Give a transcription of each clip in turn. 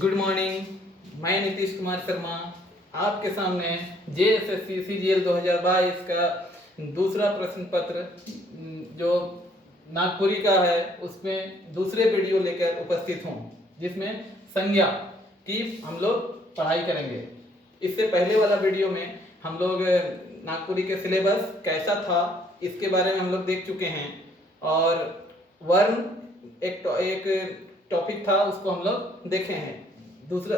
Good morning. मैं नीतीश कुमार शर्मा आपके सामने जेएसएससी सीजीएल 2022 का दूसरा प्रश्न पत्र जो नागपुरी का है उसमें दूसरे वीडियो लेकर उपस्थित हूँ, जिसमें संज्ञा की हम लोग पढ़ाई करेंगे। इससे पहले वाला वीडियो में हम लोग नागपुरी के सिलेबस कैसा था इसके बारे में हम लोग देख चुके हैं, और वर्ण एक टॉपिक था उसको हम लोग देखे हैं। दूसरा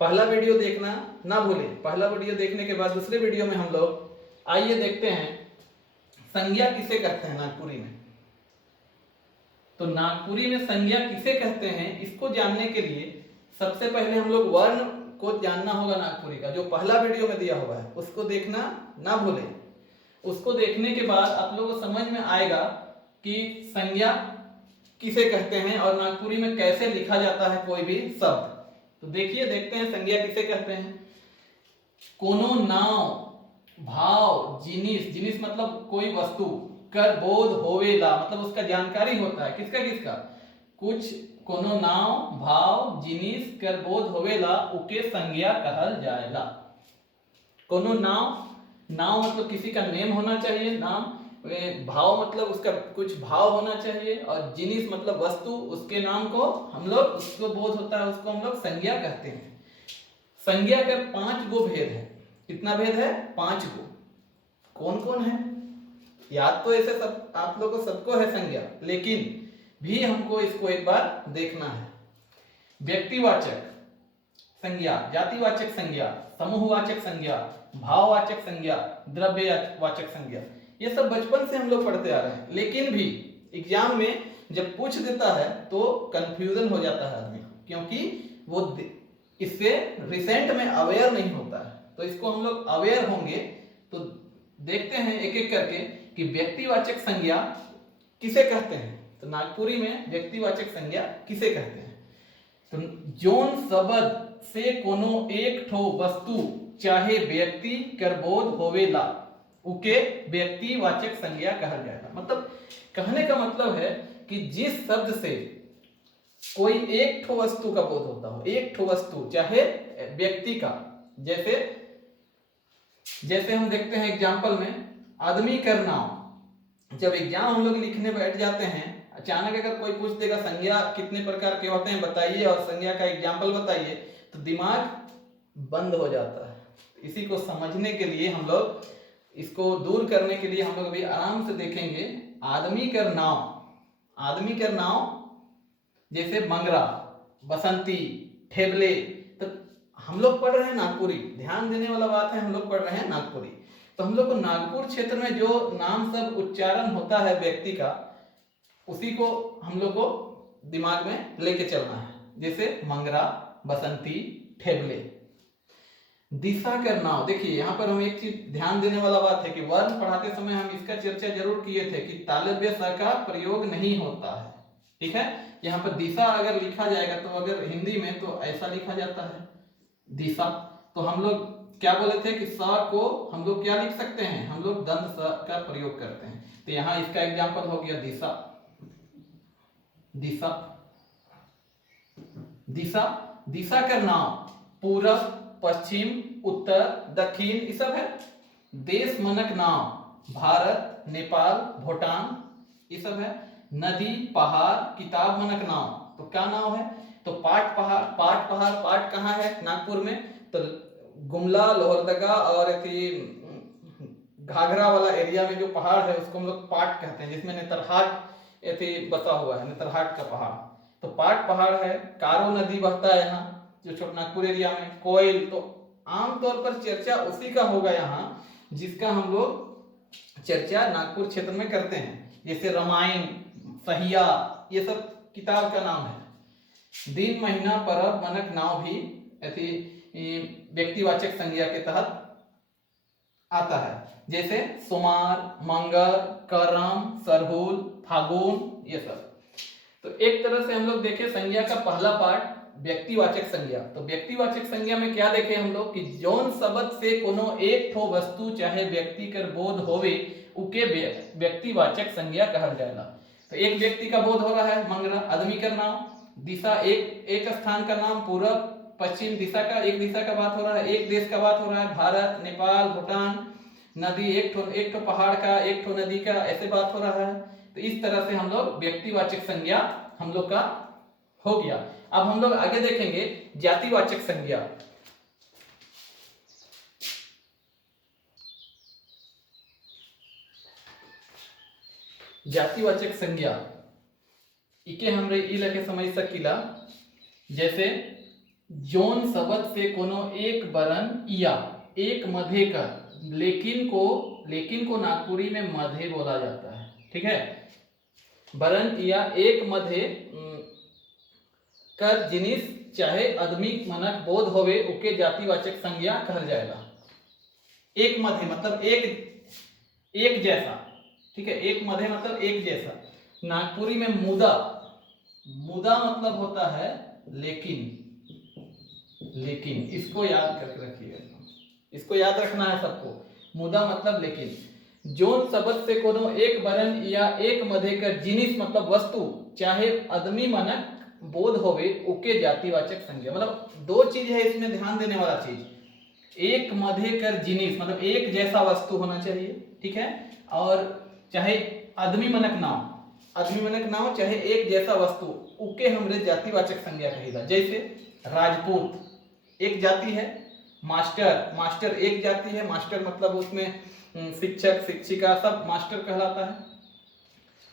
पहला वीडियो देखना ना भूलें। पहला वीडियो देखने के बाद दूसरे वीडियो में हम लोग आइए देखते हैं संज्ञा किसे कहते हैं नागपुरी में। तो नागपुरी में संज्ञा किसे कहते हैं इसको जानने के लिए सबसे पहले हम लोग वर्ण को जानना होगा। नागपुरी का जो पहला वीडियो में दिया हुआ है उसको देखना ना भूलें। उसको देखने के बाद आप लोगों को समझ में आएगा कि संज्ञा किसे कहते हैं और नागपुरी में कैसे लिखा जाता है कोई भी शब्द। तो देखिए, देखते हैं संज्ञा किसे कहते हैं। कोनो नाव, भाव, जिनिस, जिनिस मतलब कोई वस्तु, कर बोध होवेला मतलब उसका जानकारी होता है। किसका किसका? कुछ कोनो नाव, भाव, जिनिस, कर बोध होवेला उके संज्ञा कहल जाएला। कोनो नाव, नाव मतलब किसी का नेम होना चाहिए, नाम। भाव मतलब उसका कुछ भाव होना चाहिए, और जिनिस मतलब वस्तु, उसके नाम को हम लोग उसको बोध होता है, उसको हम लोग संज्ञा कहते हैं। संज्ञा का 5 गो भेद है। कितना भेद है? 5 गो। कौन कौन है? याद तो ऐसे सब आप लोगों को सबको है संज्ञा, लेकिन भी हमको इसको एक बार देखना है। व्यक्तिवाचक संज्ञा, जातिवाचक संज्ञा, समूहवाचक संज्ञा, भाववाचक संज्ञा, द्रव्यवाचक संज्ञा, ये सब बचपन से हम लोग पढ़ते आ रहे हैं, लेकिन भी एग्जाम में जब पूछ देता है तो कंफ्यूजन हो जाता है आदमी, क्योंकि वो इससे रिसेंट में अवेयर नहीं होता है। तो इसको हम लोग अवेयर होंगे तो देखते हैं एक एक करके कि व्यक्तिवाचक संज्ञा किसे कहते हैं। तो नागपुरी में व्यक्तिवाचक संज्ञा किसे कहते हैं? तो जोन शब्द से कोनो एक ठो वस्तु चाहे व्यक्ति कर बोध होवेला उके व्यक्तिवाचक संज्ञा कहा जाएगा। मतलब कहने का मतलब है कि जिस शब्द से कोई एक ठो वस्तु का बोध होता हो, एक ठो वस्तु चाहे व्यक्ति का, जैसे हम देखते हैं एग्जाम्पल में आदमी कर नाम। जब एग्जाम हम लोग लिखने बैठ जाते हैं, अचानक अगर कोई पूछ देगा संज्ञा कितने प्रकार के होते हैं बताइए और संज्ञा का एग्जाम्पल बताइए, तो दिमाग बंद हो जाता है। इसी को समझने के लिए हम लोग, इसको दूर करने के लिए हम लोग भी आराम से देखेंगे। आदमी कर नाव, आदमी कर नाव जैसे मंगरा, बसंती, ठेबले। तो हम लोग पढ़ रहे हैं नागपुरी, ध्यान देने वाला बात है, हम लोग पढ़ रहे हैं नागपुरी। तो हम लोग को नागपुर क्षेत्र में जो नाम सब उच्चारण होता है व्यक्ति का, उसी को हम लोग को दिमाग में लेके चलना है। जैसे मंगरा, बसंती, ठेबले। दिशा कर नाव, देखिए यहाँ पर हम एक चीज ध्यान देने वाला बात है कि वर्ण पढ़ाते समय हम इसका चर्चा जरूर किए थे कि तालव्य स का प्रयोग नहीं होता है। ठीक है, यहाँ पर दिशा अगर लिखा जाएगा तो अगर हिंदी में तो ऐसा लिखा जाता है दिशा। तो हम लोग क्या बोले थे कि स को हम लोग क्या लिख सकते हैं? हम लोग दंत स का प्रयोग करते हैं। तो यहाँ इसका एग्जाम्पल हो गया दिशा, दिशा, दिशा। दिशा का नाम पूरब, पश्चिम, उत्तर, दक्षिण, ये सब है। देश मनक नाम भारत, नेपाल, भूटान, ये सब है। नदी, पहाड़, किताब मनक नाम, तो क्या नाम है? तो पाट पहाड़, पाट पहाड़, पाट कहाँ है? नागपुर में। तो गुमला, लोहरदगा और घाघरा वाला एरिया में जो पहाड़ है उसको हम लोग पाट कहते हैं, जिसमें नेतरहाट बसा हुआ है, नेतरहाट का पहाड़। तो पाट पहाड़ है। कारो नदी बहता है यहाँ जो छोटा नागपुर एरिया में। कोयल, तो आमतौर पर चर्चा उसी का होगा यहाँ जिसका हम लोग चर्चा नागपुर क्षेत्र में करते हैं। जैसे रामायण, सहिया, ये सब किताब का नाम है। दिन, महीना, परब, मनक नाम भी व्यक्तिवाचक संज्ञा के तहत आता है। जैसे सोमार, मंगल, करम, सरहुल, फागुन, ये सब। तो एक तरह से हम लोग देखें संज्ञा का पहला पार्ट व्यक्तिवाचक संज्ञा। तो व्यक्तिवाचक संज्ञा में क्या देखे हम लोग कि जौन शब्द से कोनो एक ठो वस्तु चाहे व्यक्ति कर बोध होवे उके व्यक्तिवाचक संज्ञा कहल जाएगा। तो एक व्यक्ति का बोध हो रहा है मंगरा, आदमी का नाम, दिशा एक स्थान का नाम, पूरब पश्चिम दिशा का, एक दिशा का बात हो रहा है, एक देश का बात हो रहा है, भारत, नेपाल, भूटान, नदी, एक ठो पहाड़ का, एक ठो नदी का, ऐसे बात हो रहा है। तो इस तरह से हम लोग व्यक्तिवाचक संज्ञा हम लोग का हो गया। अब हम लोग आगे देखेंगे जातिवाचक संज्ञा। जातिवाचक संज्ञा इके हमरे ई लगे समझ सकीला, जैसे जोन शब्द से कोनो एक वर्ण या एक मध्य का, लेकिन को नागपुरी में मध्य बोला जाता है, ठीक है। वर्ण या एक मध्य कर जिनिस चाहे आदमी मनक बोध होवे उके जातिवाचक संज्ञा कहल जाएगा। एक मध्य मतलब एक जैसा, ठीक है। एक मध्य मतलब एक जैसा। नागपुरी में मुदा मतलब होता है लेकिन इसको याद करके रखिएगा, इसको याद रखना है सबको। मुदा मतलब लेकिन। जोन शब्द से कोनो एक वर्ण या एक मध्य का जिनिस मतलब वस्तु चाहे आदमी मनक बोध होवे उके जातिवाचक संज्ञा। मतलब दो चीज है इसमें ध्यान देने वाला चीज, एक मध्य कर जिनिस मतलब एक जैसा वस्तु होना चाहिए, ठीक है। और चाहे आदमी मनक नाम चाहे एक जैसा वस्तु, उके हमरे जातिवाचक संज्ञा कहिला। जैसे राजपूत एक जाति है, मास्टर एक जाति है, मास्टर मतलब उसमें शिक्षक शिक्षिका सब मास्टर कहलाता है।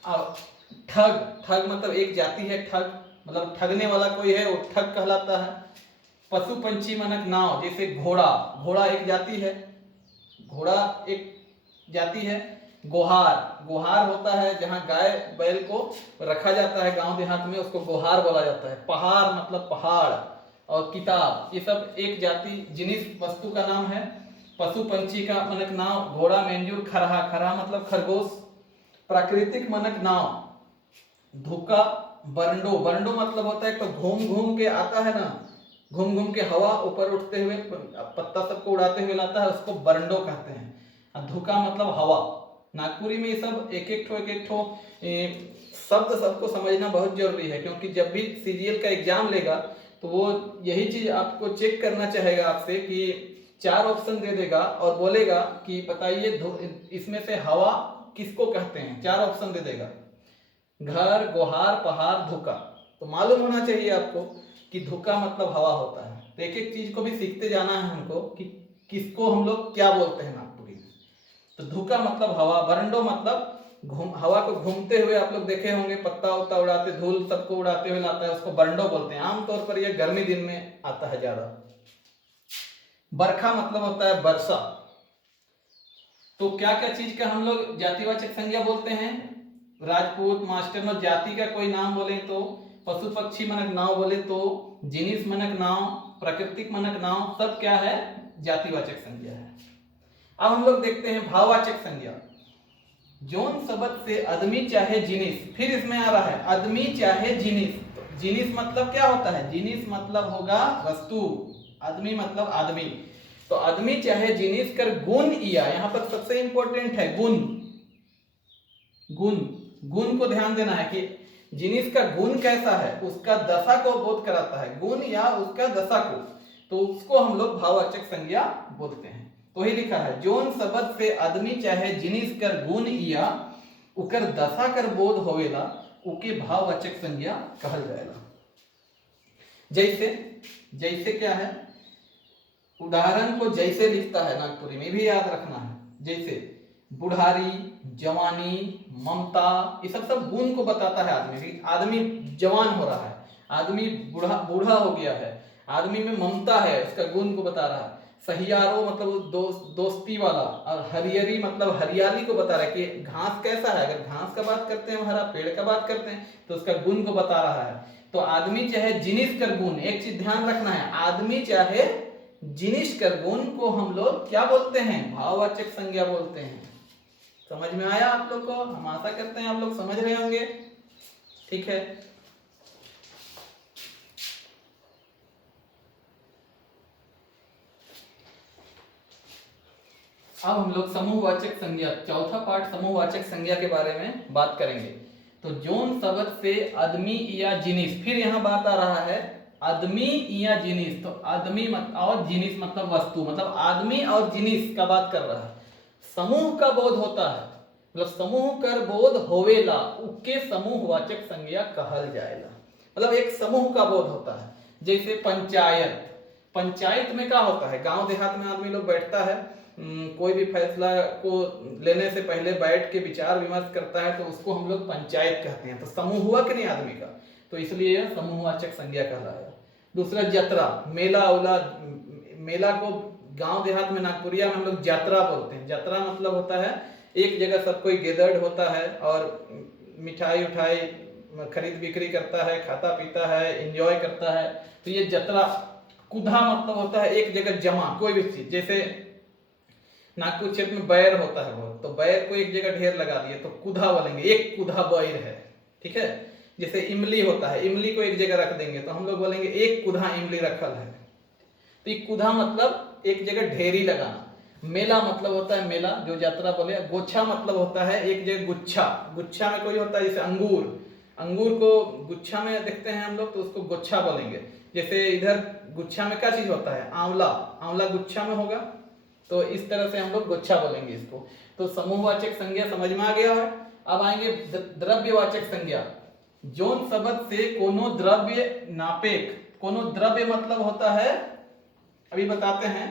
और ठग मतलब एक जाति है, ठग मतलब ठगने वाला कोई है वो ठग कहलाता है। पशु पंछी मनक नाव, जैसे घोड़ा एक जाति है, घोड़ा एक जाति है। गोहार होता है जहाँ गाय बैल को रखा जाता है गांव देहात में, उसको गोहार बोला जाता है। पहाड़ मतलब पहाड़, और किताब, ये सब एक जाति जिनिस वस्तु का नाम है। पशु पंछी का मनक नाव, घोड़ा, मेंढूर, खरहा मतलब खरगोश। प्राकृतिक मनक नाव, धुका, बरंडो मतलब होता है तो घूम के आता है ना, घूम के हवा ऊपर उठते हुए पत्ता सबको उड़ाते हुए लाता है, उसको बरंडो कहते हैं। धुका मतलब हवा। नागपुरी में ये सब एक ठो शब्द सबको समझना बहुत जरूरी है, क्योंकि जब भी सीजीएल का एग्जाम लेगा तो वो यही चीज आपको चेक करना चाहेगा आपसे कि 4 ऑप्शन दे देगा और बोलेगा कि बताइए इसमें से हवा किसको कहते हैं, 4 ऑप्शन दे देगा, घर, गोहार, पहाड़, धुका। तो मालूम होना चाहिए आपको कि धुका मतलब हवा होता है। तो एक चीज को भी सीखते जाना है हमको कि किसको हम लोग क्या बोलते हैं नागपुरी में। तो धुका मतलब हवा, बरंडो मतलब हवा को घूमते हुए आप लोग देखे होंगे, पत्ता उत्ता उड़ाते, धूल सबको उड़ाते हुए लाता है, उसको बरंडो बोलते हैं। आमतौर पर यह गर्मी दिन में आता है ज्यादा। बरखा मतलब होता है वर्षा। तो क्या चीज का हम लोग जातिवाचक संज्ञा बोलते हैं? राजपूत, मास्टर में जाति का कोई नाम बोले तो, पशु पक्षी मनक नाव बोले तो, जिनिस मनक नाव, प्राकृतिक मनक नाव, सब क्या है? जातिवाचक संज्ञा है। अब हम लोग देखते हैं भाववाचक संज्ञा। जोन शब्द से आदमी चाहे जिनिस, फिर इसमें आ रहा है आदमी चाहे जिनिस। तो जिनिस मतलब क्या होता है? जिनिस मतलब होगा वस्तु, आदमी मतलब आदमी। तो आदमी चाहे जिनिस कर गुण या, यहाँ पर सबसे इंपॉर्टेंट है गुण। गुण को ध्यान देना है कि जिनिस का गुण कैसा है, उसका दशा को बोध कराता है, गुण या उसका दशा को, तो उसको हम लोग भाववाचक संज्ञा बोलते हैं। तो ही लिखा है जोन शब्द से आदमी चाहे जिनिस कर गुण या उकर दशा कर बोध होवेला उके भाववाचक संज्ञा कहल जाएगा। जैसे क्या है? उदाहरण को जैसे लिखता है नागपुरी में, भी याद रखना है। जैसे बुढ़ारी, जवानी, ममता, ये सब गुण को बताता है आदमी की। आदमी जवान हो रहा है, आदमी बूढ़ा हो गया है, आदमी में ममता है, उसका गुण को बता रहा है। सहियारो मतलब दोस्ती वाला, और हरियरी मतलब हरियाली को बता रहा है कि घास कैसा है। अगर घास का बात करते हैं, हरा पेड़ का बात करते हैं, तो उसका गुण को बता रहा है। तो आदमी चाहे जिनिस कर गुण, एक चीज ध्यान रखना है, आदमी चाहे जिनिस कर गुण को हम लोग क्या बोलते हैं? भाववाचक संज्ञा बोलते हैं। समझ में आया आप लोग को? हम आशा करते हैं आप लोग समझ रहे होंगे। ठीक है, अब हम लोग समूहवाचक संज्ञा, चौथा पार्ट समूहवाचक संज्ञा के बारे में बात करेंगे। तो जोन शब्द से आदमी या जिनिस, फिर यहाँ बात आ रहा है आदमी या जिनिस, तो आदमी और जिनिस मतलब वस्तु, मतलब आदमी और जिनिस का बात कर रहा है। समूह का बोध होता है, मतलब समूह कर बोध होवेला, उके समूहवाचक संज्ञा कहल जाएला। मतलब एक समूह का बोध होता है, जैसे पंचायत। पंचायत में क्या होता है, गांव देहात में आदमी लोग बैठता है, कोई भी फैसला को लेने से पहले बैठ के विचार विमर्श करता है, तो उसको हम लोग पंचायत कहते हैं। तो समूह हुआ कि नहीं आदमी का, तो इसलिए यह समूहवाचक संज्ञा कहलाया। दूसरा जतरा, मेला उला, मेला को गांव देहात में नागपुरिया में हम लोग यात्रा बोलते हैं। यात्रा मतलब होता है एक जगह सब कोई गेदर्ड होता है और मिठाई उठाई खरीद बिक्री करता है, खाता पीता है, एंजॉय करता है, तो ये जतरा। कुधा मतलब होता है एक जगह जमा कोई भी चीज, जैसे नागपुर क्षेत्र में बैर होता है बहुत, तो बैर को एक जगह ढेर लगा दिए तो कुधा बोलेंगे, एक कुधा बैर है, ठीक है। जैसे इमली होता है, इमली को एक जगह रख देंगे तो हम लोग बोलेंगे एक कुधा इमली रखल है। तो एक कुधा मतलब एक जगह ढेरी लगाना। मेला मतलब होता है मेला, जो यात्रा बोले। गोच्छा मतलब होता है एक जगह गुच्छा, गुच्छा में कोई होता है जैसे अंगूर, अंगूर को गुच्छा में देखते हैं हम लोग तो उसको गुच्छा बोलेंगे। जैसे इधर गुच्छा में क्या चीज होता है, आंवला, आंवला गुच्छा में होगा, तो इस तरह से हम लोग गुच्छा बोलेंगे इसको। तो समूहवाचक संज्ञा समझ में आ गया है। अब आएंगे द्रव्यवाचक संज्ञा। जोन शब्द से कोनो द्रव्य नापेक, कोनो द्रव्य मतलब होता है, अभी बताते हैं,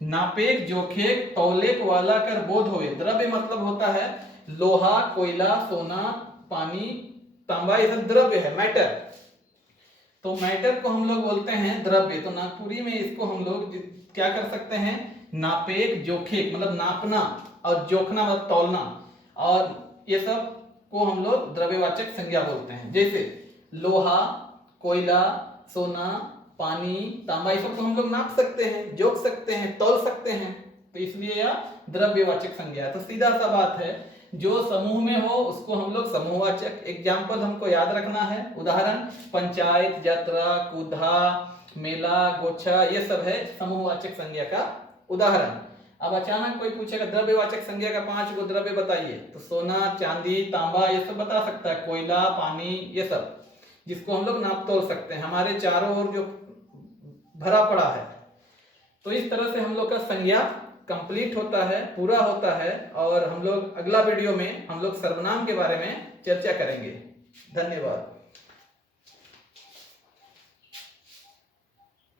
नापेक जोखेक तौलेक वाला कर बोध होवे। द्रव्य मतलब होता है लोहा, कोयला, सोना, पानी, तांबा, ये सब द्रव्य है, मैटर। तो मैटर को हम लोग बोलते हैं द्रव्य। तो नागपुरी में इसको हम लोग क्या कर सकते हैं, नापेक जोखेक मतलब नापना, और जोखना मतलब तौलना, और ये सब को हम लोग द्रव्यवाचक संज्ञा बोलते हैं। जैसे लोहा, कोयला, सोना, पानी, तांबा, ये सब को हम लोग नाप सकते हैं, जोख सकते हैं, तौल सकते हैं, तो इसलिए यह द्रव्यवाचक संज्ञा है। तो सीधा सा बात है, जो समूह में हो उसको हम लोग समूहवाचक। एग्जाम्पल हमको याद रखना है, उदाहरण पंचायत, यात्रा, कुधा, मेला, गोच्छा, ये सब है समूहवाचक संज्ञा का उदाहरण। अब अचानक कोई पूछेगा द्रव्यवाचक संज्ञा का 5 गो द्रव्य बताइए, तो सोना, चांदी, तांबा ये सब बता सकता है, कोयला, पानी, ये सब जिसको हम लोग नाप तोल सकते हैं, हमारे चारों ओर जो भरा पड़ा है। तो इस तरह से हम लोग का संज्ञा कंप्लीट होता है, पूरा होता है। और हम लोग अगला वीडियो में हम लोग सर्वनाम के बारे में चर्चा करेंगे। धन्यवाद।